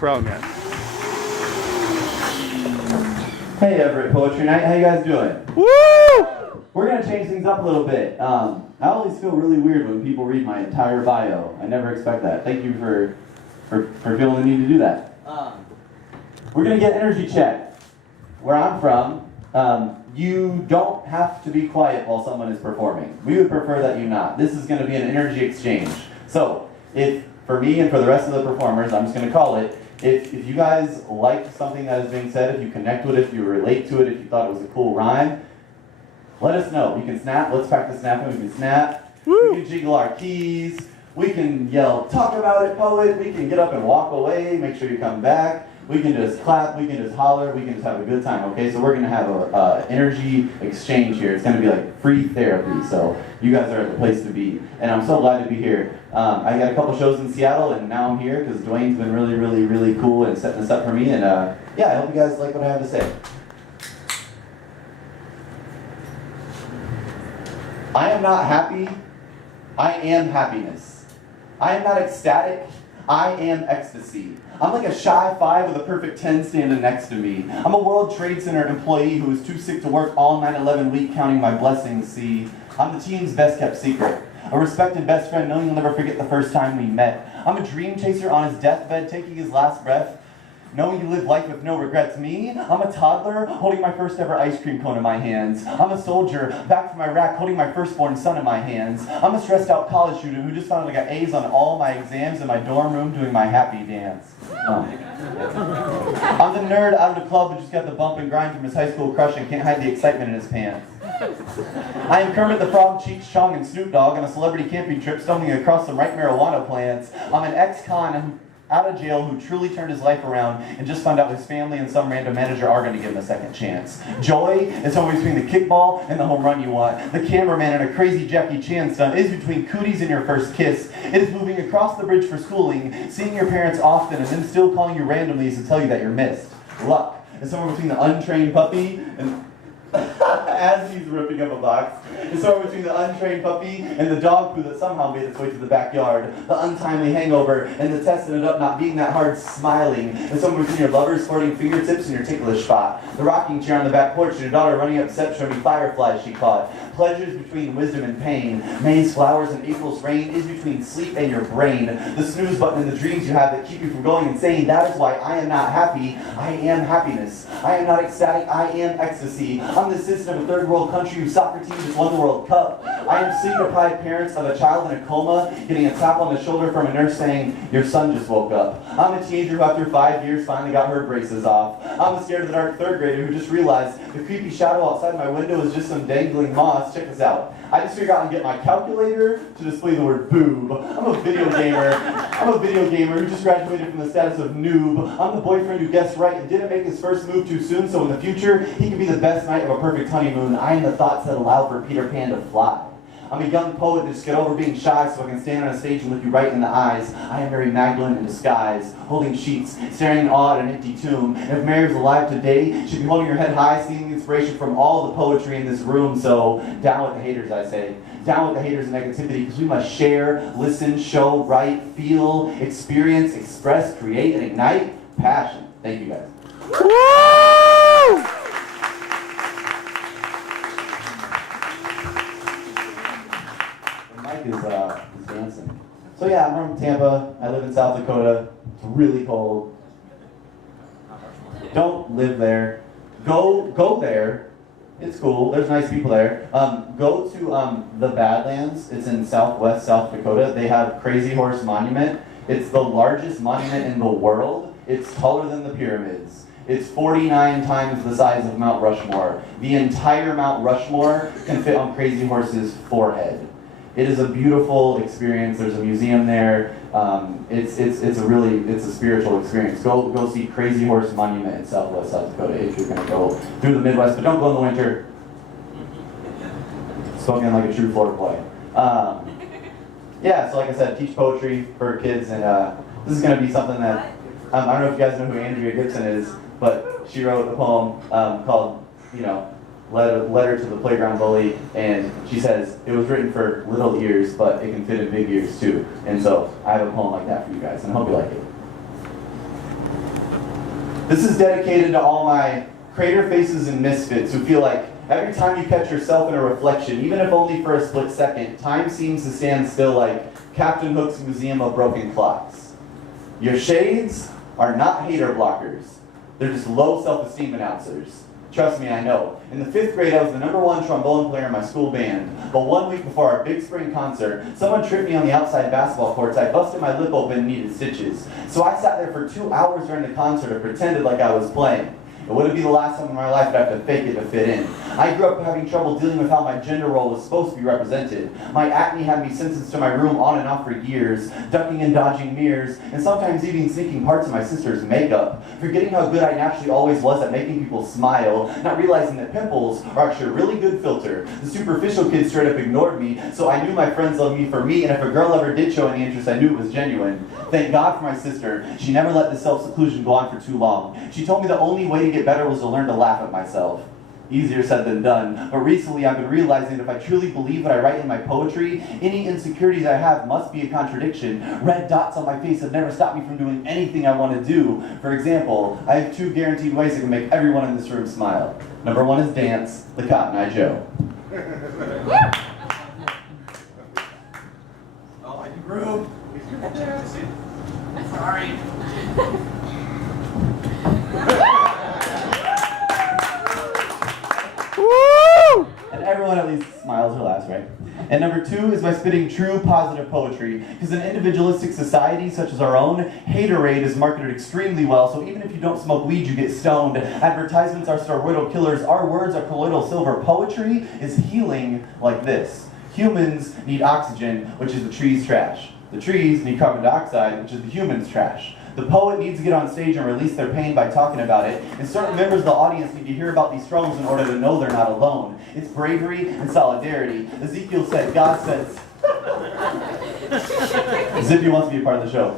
problem, man. Hey Everett Poetry Night, how you guys doing? Woo! We're gonna change things up a little bit. I always feel really weird when people read my entire bio. I never expect that. Thank you for feeling the need to do that. We're gonna get energy check. Where I'm from, you don't have to be quiet while someone is performing. We would prefer that you not. This is gonna be an energy exchange. So, if for me and for the rest of the performers, I'm just gonna call it, if you guys like something that is being said, if you connect with it, if you relate to it, if you thought it was a cool rhyme, let us know. You can snap. Let's practice snapping. We can snap. Woo! We can jiggle our keys. We can yell, talk about it, poet. We can get up and walk away. Make sure you come back. We can just clap. We can just holler. We can just have a good time, okay? So we're going to have a energy exchange here. It's going to be like free therapy. So you guys are at the place to be. And I'm so glad to be here. I got a couple shows in Seattle, and now I'm here because Dwayne's been really, really, really cool and setting this up for me. And yeah, I hope you guys like what I have to say. I am not happy. I am happiness. I am not ecstatic. I am ecstasy. I'm like a shy 5 with a perfect 10 standing next to me. I'm a World Trade Center employee who is too sick to work all 9/11 week counting my blessings, see. I'm the team's best kept secret. A respected best friend knowing you'll never forget the first time we met. I'm a dream chaser on his deathbed taking his last breath. Knowing you live life with no regrets. Me, I'm a toddler holding my first ever ice cream cone in my hands. I'm a soldier back from Iraq holding my firstborn son in my hands. I'm a stressed out college student who just found I got A's on all my exams in my dorm room doing my happy dance. I'm the nerd out of the club who just got the bump and grind from his high school crush and can't hide the excitement in his pants. I am Kermit the Frog, Cheech, Chong, and Snoop Dogg on a celebrity camping trip stumbling across some ripe marijuana plants. I'm an ex-con who out of jail who truly turned his life around and just found out his family and some random manager are going to give him a second chance. Joy is somewhere between the kickball and the home run you want. The cameraman and a crazy Jackie Chan stunt is between cooties and your first kiss. It is moving across the bridge for schooling, seeing your parents often and then still calling you randomly to tell you that you're missed. Luck is somewhere between the untrained puppy and as he's ripping up a box. It's somewhere between the untrained puppy and the dog poo that somehow made its way to the backyard. The untimely hangover and the testing it up not being that hard smiling. It's somewhere between your lover's flirting fingertips and your ticklish spot. The rocking chair on the back porch and your daughter running up steps showing fireflies she caught. Pleasures between wisdom and pain. May's flowers and April's rain is between sleep and your brain. The snooze button and the dreams you have that keep you from going insane. That is why I am not happy. I am happiness. I am not ecstatic. I am ecstasy. I'm the citizen of a third world country whose soccer team just won the World Cup. I am sleep-deprived parents of a child in a coma, getting a tap on the shoulder from a nurse saying, your son just woke up. I'm a teenager who after 5 years finally got her braces off. I'm a scared of the dark third grader who just realized the creepy shadow outside my window is just some dangling moss. Check this out. I just figured out and get my calculator to display the word boob. I'm a video gamer who just graduated from the status of noob. I'm the boyfriend who guessed right and didn't make his first move too soon, so in the future, he can be the best night of a perfect honeymoon. I am the thoughts that allow for Peter Pan to fly. I'm a young poet that just get over being shy so I can stand on a stage and look you right in the eyes. I am Mary Magdalene in disguise, holding sheets, staring in awe at an empty tomb. And if Mary was alive today, she'd be holding her head high, seeing inspiration from all the poetry in this room. So down with the haters, I say. Down with the haters and negativity, because we must share, listen, show, write, feel, experience, express, create, and ignite passion. Thank you guys. Woo! Mike is dancing. So yeah, I'm from Tampa. I live in South Dakota. It's really cold. Don't live there. Go there. It's cool. There's nice people there. Go to the Badlands. It's in southwest South Dakota. They have Crazy Horse Monument. It's the largest monument in the world. It's taller than the pyramids. It's 49 times the size of Mount Rushmore. The entire Mount Rushmore can fit on Crazy Horse's forehead. It is a beautiful experience. There's a museum there. It's a spiritual experience. Go see Crazy Horse Monument in Southwest South Dakota if you're going to go through the Midwest, but don't go in the winter. Spoken like a true Florida boy. Yeah, so like I said, teach poetry for kids, and this is going to be something that I don't know if you guys know who Andrea Gibson is, but she wrote a poem called, Letter to the Playground Bully, and she says, it was written for little ears, but it can fit in big ears too. And so I have a poem like that for you guys, and I hope you like it. This is dedicated to all my crater faces and misfits who feel like every time you catch yourself in a reflection, even if only for a split second, time seems to stand still like Captain Hook's Museum of Broken Clocks. Your shades are not hater blockers. They're just low self-esteem announcers. Trust me, I know. In the 5th grade, I was the #1 trombone player in my school band. But 1 week before our big spring concert, someone tripped me on the outside basketball courts. I busted my lip open and needed stitches. So I sat there for 2 hours during the concert and pretended like I was playing. It wouldn't be the last time in my life that I have to fake it to fit in. I grew up having trouble dealing with how my gender role was supposed to be represented. My acne had me sentenced to my room on and off for years, ducking and dodging mirrors, and sometimes even sneaking parts of my sister's makeup, forgetting how good I naturally always was at making people smile, not realizing that pimples are actually a really good filter. The superficial kids straight up ignored me, so I knew my friends loved me for me, and if a girl ever did show any interest, I knew it was genuine. Thank God for my sister. She never let this self-seclusion go on for too long. She told me the only way to get better was to learn to laugh at myself. Easier said than done, but recently I've been realizing that if I truly believe what I write in my poetry, any insecurities I have must be a contradiction. Red dots on my face have never stopped me from doing anything I want to do. For example, I have 2 guaranteed ways that can make everyone in this room smile. Number 1 is dance, the Cotton Eye Joe. Oh, I do groove. Sorry. Woo! And everyone at least smiles or laughs, right? And number 2 is by spitting true positive poetry. Because in individualistic societies such as our own, haterade is marketed extremely well, so even if you don't smoke weed, you get stoned. Advertisements are steroidal killers. Our words are colloidal silver. Poetry is healing like this. Humans need oxygen, which is the tree's trash. The trees need carbon dioxide, which is the human's trash. The poet needs to get on stage and release their pain by talking about it, and certain members of the audience need to hear about these struggles in order to know they're not alone. It's bravery and solidarity. Ezekiel said, God says... Zippy wants to be a part of the show.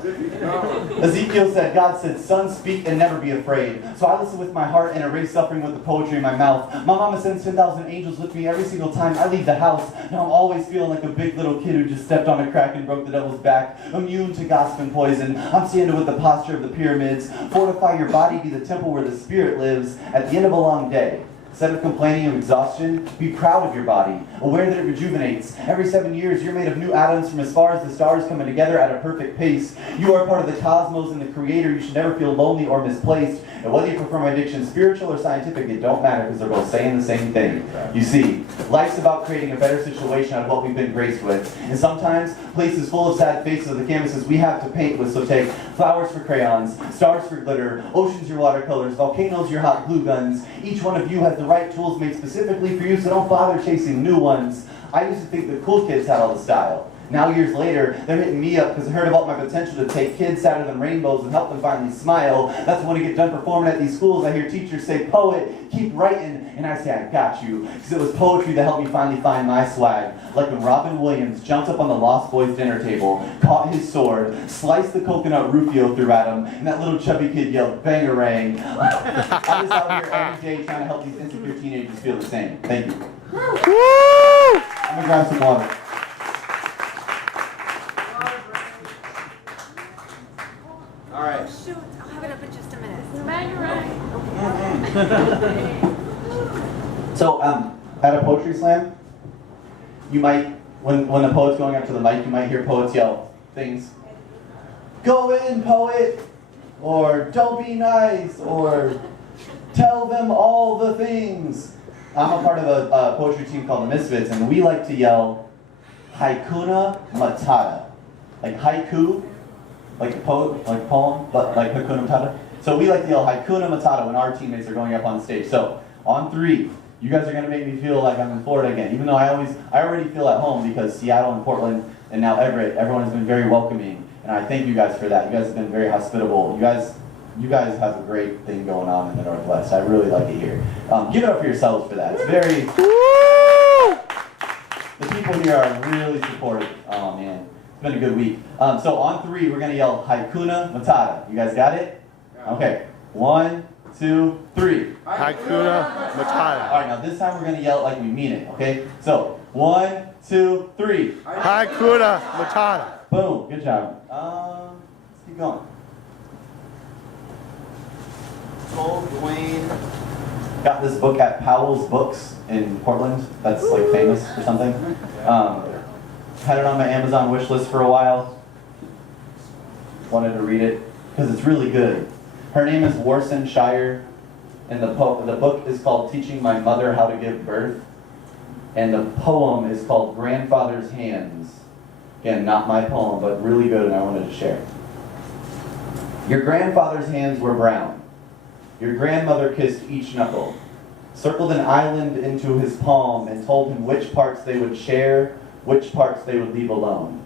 Ezekiel said, God said, son, speak and never be afraid. So I listen with my heart and erase suffering with the poetry in my mouth. My mama sends 10,000 angels with me every single time I leave the house. Now I'm always feeling like a big little kid who just stepped on a crack and broke the devil's back. Immune to gossip and poison. I'm standing with the posture of the pyramids. Fortify your body, be the temple where the spirit lives. At the end of a long day, instead of complaining of exhaustion, be proud of your body, aware that it rejuvenates. Every 7 years, you're made of new atoms from as far as the stars coming together at a perfect pace. You are part of the cosmos and the creator. You should never feel lonely or misplaced. And whether you prefer my addiction spiritual or scientific, it don't matter because they're both saying the same thing. You see, life's about creating a better situation out of what we've been graced with. And sometimes, places full of sad faces are the canvases we have to paint with. So take flowers for crayons, stars for glitter, oceans your watercolors, volcanoes your hot glue guns. Each one of you has the right tools made specifically for you, so don't bother chasing new ones. I used to think the cool kids had all the style. Now years later, they're hitting me up because they heard about my potential to take kids sadder than rainbows and help them finally smile. That's when I get done performing at these schools. I hear teachers say, poet, keep writing. And I say, I got you. Because it was poetry that helped me finally find my swag. Like when Robin Williams jumped up on the Lost Boys dinner table, caught his sword, sliced the coconut Rufio through at him, and that little chubby kid yelled, bangarang. I'm just out here every day trying to help these insecure teenagers feel the same. Thank you. Woo! I'm going to grab some water. All right. Shoot, I'll have it up in just a minute. So, at a poetry slam, you might, when the poet's going up to the mic, you might hear poets yell things. Go in, poet! Or don't be nice! Or tell them all the things! I'm a part of a poetry team called the Misfits, and we like to yell Hakuna Matata. Like haiku, like a poem, but like Hakuna Matata. So we like to yell Hakuna Matata when our teammates are going up on stage. So on 3, you guys are gonna make me feel like I'm in Florida again. Even though I already feel at home because Seattle and Portland and now Everett, everyone has been very welcoming, and I thank you guys for that. You guys have been very hospitable. You guys have a great thing going on in the Northwest. I really like it here. Give it up for yourselves for that. It's very. The people here are really supportive. Oh man, it's been a good week. So on 3, we're gonna yell Hakuna Matata. You guys got it? Okay. 1, 2, 3. Hakuna Matata. All right, now this time we're gonna yell it like we mean it. Okay? So 1, 2, 3. Hakuna Matata. Boom. Good job. Let's keep going. told Dwayne got this book at Powell's Books in Portland. That's like famous or something. Had it on my Amazon wish list for a while. Wanted to read it because it's really good. Her name is Warson Shire, and the book is called Teaching My Mother How to Give Birth, and the poem is called Grandfather's Hands. Again, not my poem, but really good, and I wanted to share. Your grandfather's hands were brown. Your grandmother kissed each knuckle, circled an island into his palm, and told him which parts they would share, which parts they would leave alone.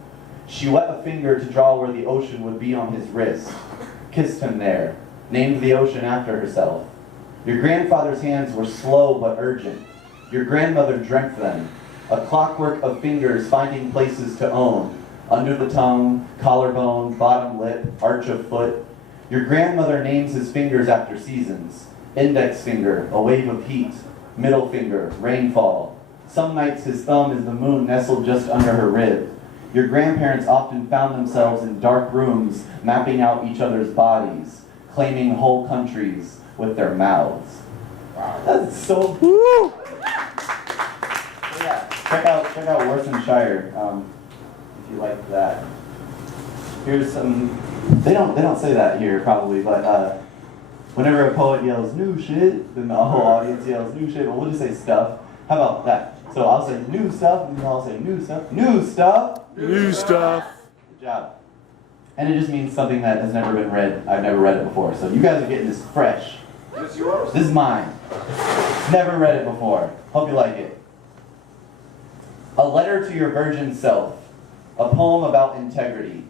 She wet a finger to draw where the ocean would be on his wrist, kissed him there, named the ocean after herself. Your grandfather's hands were slow but urgent. Your grandmother dreamt them, a clockwork of fingers finding places to own, under the tongue, collarbone, bottom lip, arch of foot. Your grandmother names his fingers after seasons. Index finger, a wave of heat. Middle finger, rainfall. Some nights his thumb is the moon nestled just under her rib. Your grandparents often found themselves in dark rooms, mapping out each other's bodies, claiming whole countries with their mouths. Wow, that's so cool. Yeah, check out Worcestershire if you like that. Here's some. They don't say that here probably, but whenever a poet yells "new shit," then the whole audience yells "new shit." Well, we'll just say stuff. How about that? So I'll say new stuff, and then I'll say new stuff. New stuff. New stuff. Good job. And it just means something that has never been read. I've never read it before. So you guys are getting this fresh. Is this yours? This is mine. Never read it before. Hope you like it. A letter to your virgin self. A poem about integrity.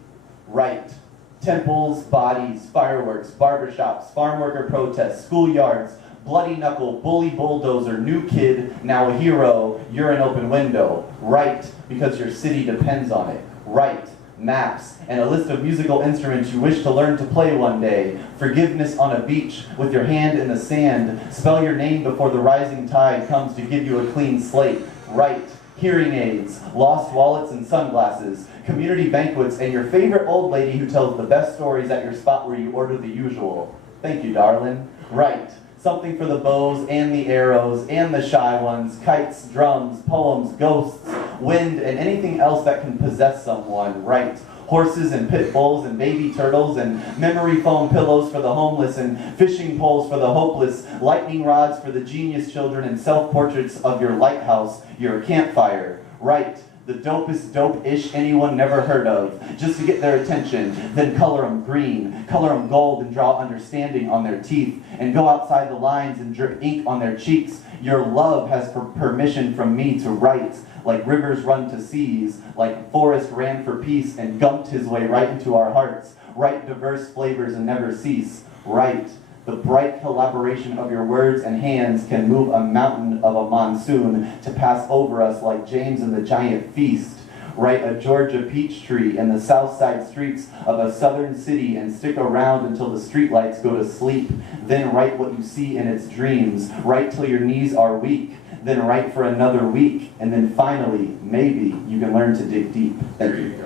Right. Temples, bodies, fireworks, barbershops, farm worker protests, schoolyards, bloody knuckle, bully bulldozer, new kid, now a hero, you're an open window. Right, because your city depends on it. Right, maps, and a list of musical instruments you wish to learn to play one day. Forgiveness on a beach with your hand in the sand. Spell your name before the rising tide comes to give you a clean slate. Right, hearing aids, lost wallets and sunglasses, community banquets, and your favorite old lady who tells the best stories at your spot where you order the usual. Thank you, darling. Right. Something for the bows and the arrows and the shy ones, kites, drums, poems, ghosts, wind, and anything else that can possess someone. Right. Horses and pit bulls and baby turtles and memory foam pillows for the homeless and fishing poles for the hopeless, lightning rods for the genius children and self-portraits of your lighthouse, your campfire. Right. The dopest dope-ish anyone never heard of, just to get their attention, then color them green, color them gold and draw understanding on their teeth, and go outside the lines and drip ink on their cheeks. Your love has permission from me to write, like rivers run to seas, like Forrest ran for peace and gumped his way right into our hearts. Write diverse flavors and never cease. Write. The bright collaboration of your words and hands can move a mountain of a monsoon to pass over us like James and the Giant Feast. Write a Georgia peach tree in the south side streets of a southern city and stick around until the streetlights go to sleep. Then write what you see in its dreams. Write till your knees are weak. Then write for another week. And then finally, maybe, you can learn to dig deep. Thank you.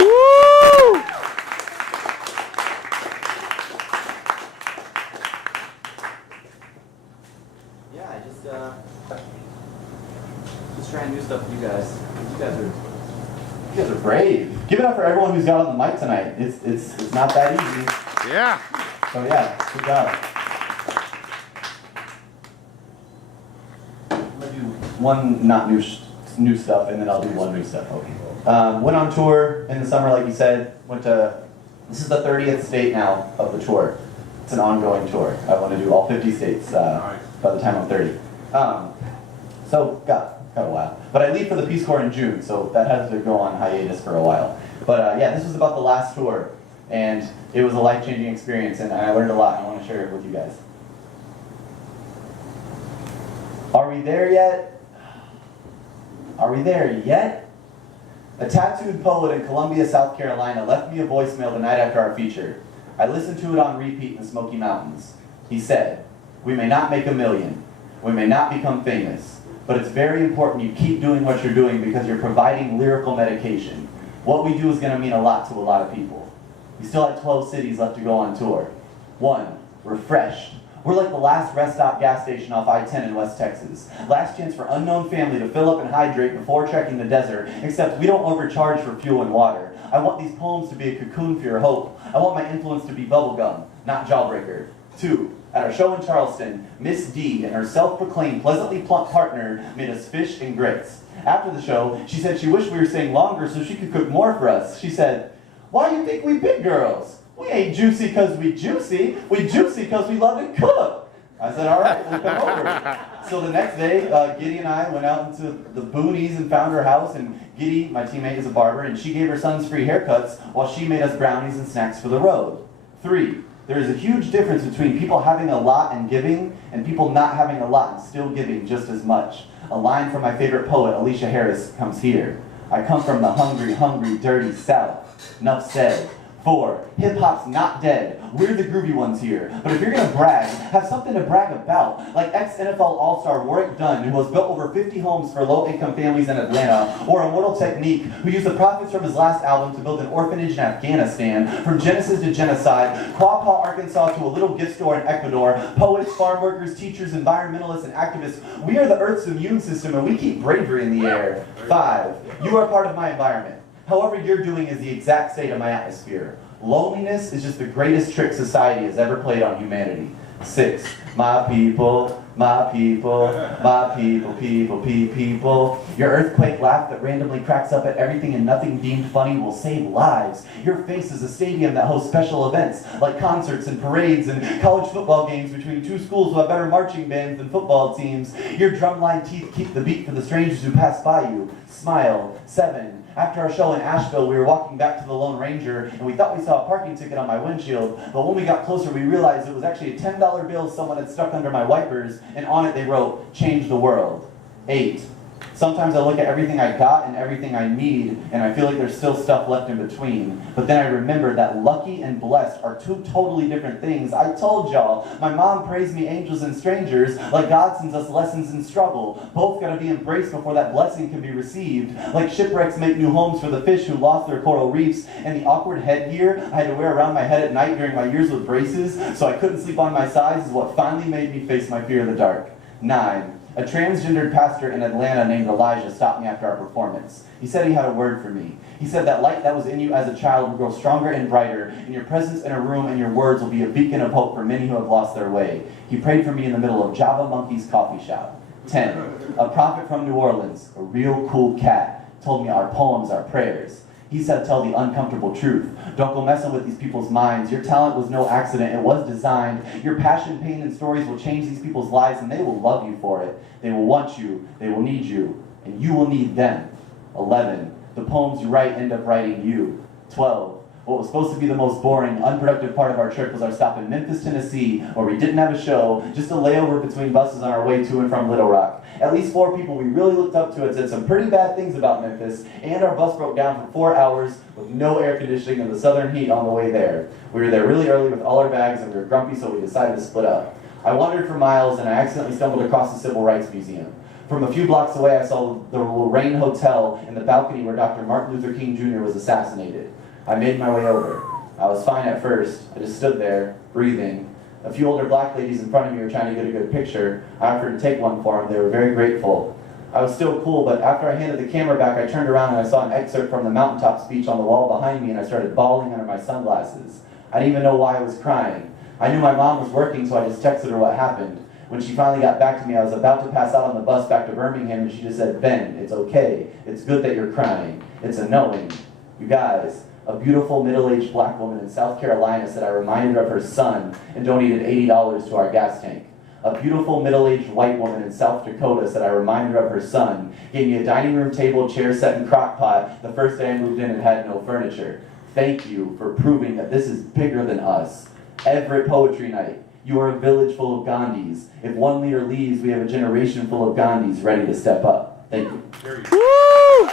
Woo! Just trying new stuff with you guys. You guys are brave. Give it up for everyone who's got on the mic tonight. It's not that easy. Yeah. So yeah, good job. I'm gonna do one not new stuff, and then I'll do one new stuff. Okay. Went on tour in the summer, like you said. This is the 30th state now of the tour. It's an ongoing tour. I want to do all 50 states by the time I'm 30. So got a while. But I leave for the Peace Corps in June, so that has to go on hiatus for a while. But yeah, this was about the last tour, and it was a life-changing experience, and I learned a lot, and I want to share it with you guys. Are we there yet? Are we there yet? A tattooed poet in Columbia, South Carolina left me a voicemail the night after our feature. I listened to it on repeat in the Smoky Mountains. He said, "We may not make a million. We may not become famous. But it's very important you keep doing what you're doing because you're providing lyrical medication. What we do is going to mean a lot to a lot of people." We still had 12 cities left to go on tour. 1, refreshed, We're like the last rest stop gas station off I-10 in West Texas. Last chance for unknown family to fill up and hydrate before trekking the desert, except we don't overcharge for fuel and water. I want these poems to be a cocoon for your hope. I want my influence to be bubblegum, not jawbreaker. 2. At our show in Charleston, Miss D and her self-proclaimed pleasantly plump partner made us fish and grits. After the show, she said she wished we were staying longer so she could cook more for us. She said, "Why do you think we big girls? We ain't juicy because we juicy because we love to cook." I said, "All right, we'll come over." So the next day, Giddy and I went out into the boonies and found her house, and Giddy, my teammate, is a barber, and she gave her sons free haircuts while she made us brownies and snacks for the road. 3. There is a huge difference between people having a lot and giving, and people not having a lot and still giving just as much. A line from my favorite poet, Alicia Harris, comes here. "I come from the hungry, hungry, dirty South." Enough said. 4. Hip-hop's not dead. We're the groovy ones here. But if you're gonna brag, have something to brag about. Like ex-NFL All-Star Warwick Dunn, who has built over 50 homes for low-income families in Atlanta, or Immortal Technique, who used the profits from his last album to build an orphanage in Afghanistan. From Genesis to genocide, Quapaw, Arkansas to a little gift store in Ecuador, poets, farm workers, teachers, environmentalists, and activists, we are the Earth's immune system, and we keep bravery in the air. 5. You are part of my environment. However you're doing is the exact state of my atmosphere. Loneliness is just the greatest trick society has ever played on humanity. 6. My people, my people, my people, people. Your earthquake laugh that randomly cracks up at everything and nothing deemed funny will save lives. Your face is a stadium that hosts special events like concerts and parades and college football games between two schools who have better marching bands than football teams. Your drumline teeth keep the beat for the strangers who pass by you. Smile. 7. After our show in Asheville, we were walking back to the Lone Ranger, and we thought we saw a parking ticket on my windshield, but when we got closer, we realized it was actually a $10 bill someone had stuck under my wipers, and on it they wrote, "Change the world." 8. Sometimes I look at everything I got and everything I need, and I feel like there's still stuff left in between. But then I remember that lucky and blessed are two totally different things. I told y'all, my mom praised me angels and strangers, like God sends us lessons in struggle. Both gotta be embraced before that blessing can be received. Like shipwrecks make new homes for the fish who lost their coral reefs, and the awkward headgear I had to wear around my head at night during my years with braces, so I couldn't sleep on my sides, is what finally made me face my fear of the dark. 9. A transgendered pastor in Atlanta named Elijah stopped me after our performance. He said he had a word for me. He said that light that was in you as a child will grow stronger and brighter, and your presence in a room and your words will be a beacon of hope for many who have lost their way. He prayed for me in the middle of Java Monkey's coffee shop. 10. A prophet from New Orleans, a real cool cat, told me our poems are prayers. He said, tell the uncomfortable truth. Don't go messing with these people's minds. Your talent was no accident. It was designed. Your passion, pain, and stories will change these people's lives, and they will love you for it. They will want you. They will need you. And you will need them. 11. The poems you write end up writing you. 12. What was supposed to be the most boring, unproductive part of our trip was our stop in Memphis, Tennessee, where we didn't have a show, just a layover between buses on our way to and from Little Rock. At least 4 people we really looked up to had said some pretty bad things about Memphis, and our bus broke down for 4 hours with no air conditioning and the southern heat on the way there. We were there really early with all our bags, and we were grumpy, so we decided to split up. I wandered for miles, and I accidentally stumbled across the Civil Rights Museum. From a few blocks away, I saw the Lorraine Hotel in the balcony where Dr. Martin Luther King Jr. was assassinated. I made my way over. I was fine at first. I just stood there, breathing. A few older black ladies in front of me were trying to get a good picture. I offered to take one for them. They were very grateful. I was still cool, but after I handed the camera back, I turned around and I saw an excerpt from the mountaintop speech on the wall behind me, and I started bawling under my sunglasses. I didn't even know why I was crying. I knew my mom was working, so I just texted her what happened. When she finally got back to me, I was about to pass out on the bus back to Birmingham, and she just said, "Ben, it's okay. It's good that you're crying. It's a knowing." You guys, a beautiful middle-aged black woman in South Carolina said I reminded her of her son and donated $80 to our gas tank. A beautiful middle-aged white woman in South Dakota said I reminded her of her son, gave me a dining room table, chair set, and crock pot the first day I moved in and had no furniture. Thank you for proving that this is bigger than us. Everett Poetry Night. You are a village full of Gandhis. If one leader leaves, we have a generation full of Gandhis ready to step up. Thank you. Woo!